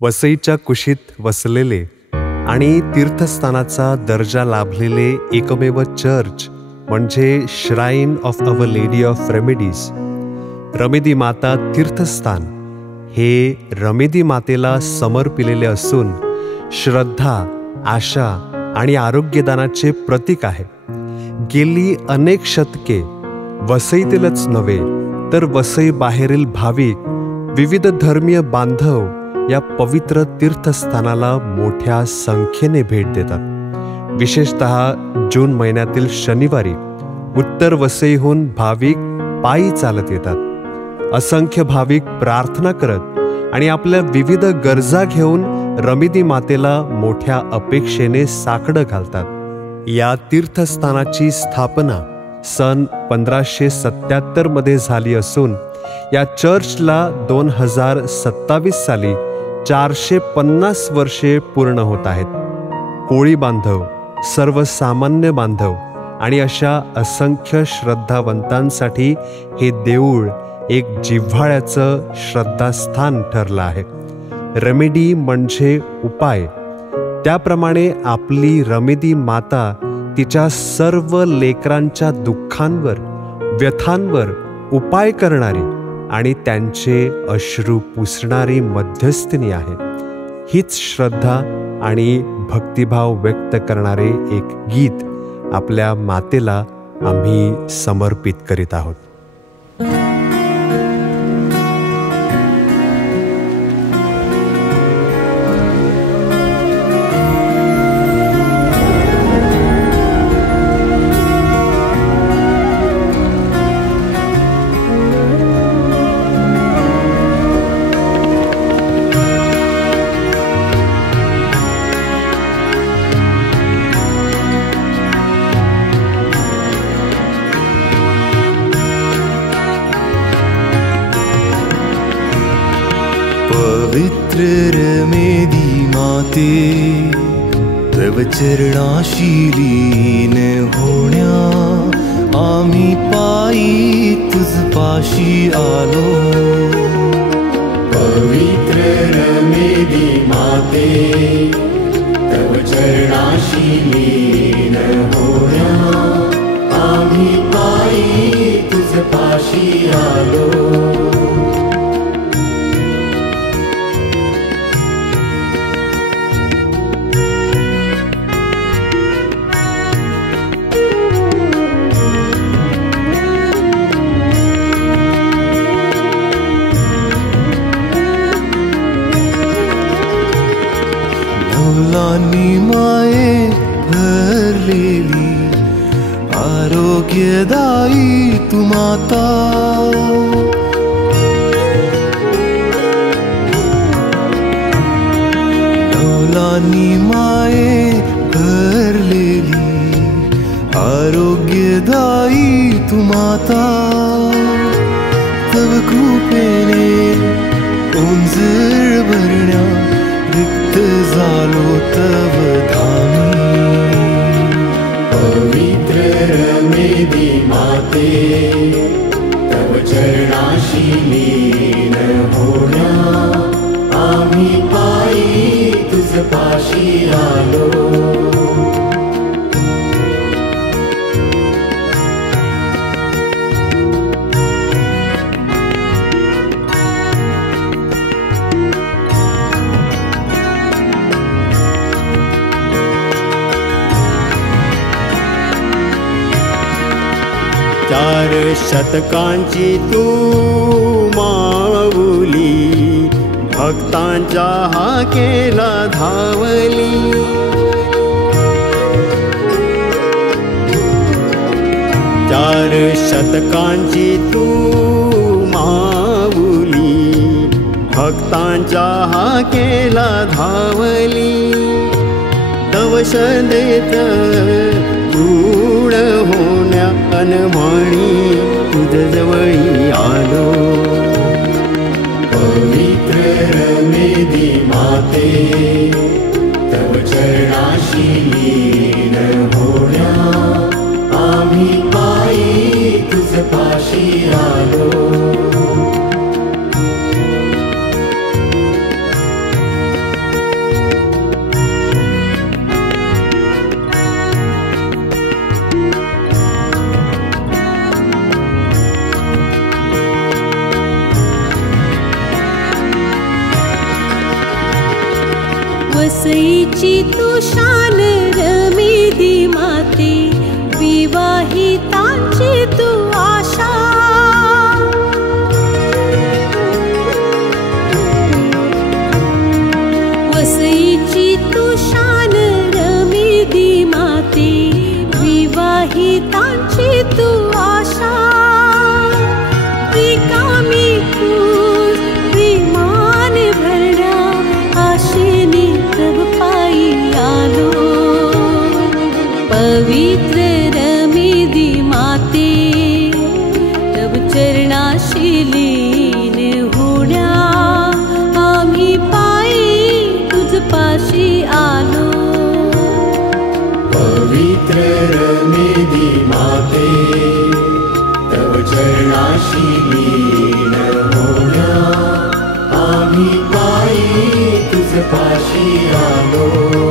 वसईच्या कुशीत वसलेले आणि तीर्थस्थानाचा दर्जा लाभलेले एकमेव चर्च म्हणजे shrine of our lady of remedies, रमेदी माता तीर्थस्थान हे रमेदी मातेला समर्पिलेले असून श्रद्धा, आशा आणि आरोग्यदानाचे प्रतीक आहे. गेली अनेक शतके वसईतीलच नव्हे तर वसई बाहेरील भाविक, विविध धर्मीय बांधव या पवित्र तीर्थस्थानाला मोठ्या संख्येने भेट देतात. विशेषतः जून महिन्यातील शनिवारी उत्तर वसईहून भाविक पायी चालत येतात. असंख्य भाविक प्रार्थना करत आणि आपल्या विविध गरजा घेऊन रमेदी मातेला मोठ्या अपेक्षेने साकडं घालतात. या तीर्थस्थानाची स्थापना सन 1577 मध्ये झाली असून या चर्चला 2027 साली 450 वर्षे पूर्ण होत आहेत. कोळी बांधव, सर्वसामान्य बांधव आणि अशा असंख्य श्रद्धावंतांसाठी हे देऊळ एक जिव्हाळ्याचं श्रद्धास्थान ठरलं आहे. रेमेडी म्हणजे उपाय. त्याप्रमाणे आपली रमेदी माता तिच्या सर्व लेकरांच्या दुःखांवर, व्यथांवर उपाय करणारी आणि त्यांचे अश्रू पुसणारी मध्यस्थिनी आहे. हीच श्रद्धा आणि भक्तिभाव व्यक्त करणारे एक गीत आपल्या मातेला आम्ही समर्पित करीत आहोत. पवित्र रमेदी माते, तव चरणाशी लीन होण्या आम्ही पायी तुझ पाशी आलो. पवित्र रमेदी माते, तव चरणाशी लीन होण्या आम्ही पायी तुझ पाशी आलो. नवलानी माये भरलेली, आरोग्यदायी तू माता. नवलानी माये भरलेली, आरोग्यदायी तू माता. तव कृपेने ओंजळ भरण्या रिक्त झालो तव धामी. पवित्र रमेदी माते, तव चरणाशी लीन होण्या आम्ही पायी तुझ पाशी आलो. 4 शतकांची तू माऊली, भक्तांच्या हाकेला धावली. 4 शतकांची तू माऊली, भक्तांच्या हाकेला धावली. दवशन देत गुण होण्या अनमणी तुझ जवळी आलो. पवित्र रमेदी माते, तव चरणाशी लीन होण्या आम्ही पायी तुझ पाशी आलो. वसईची तू शान रमेदी माते, विवाहितांची तू आशा. वसईची तू शान रमेदी माते, विवाहितांची तू आशा. रिकामी खूस विमान भरण्या, आशेने तब पायी आलो. पवित्र रमेदी माते, तब चरणाशी लीन होण्या, आम्ही पायी तुझ पाशी आलो. पवित्र रमेदी माते, तव चरणाशी लीन होण्या, आम्ही पायी तुझ पाशी आलो.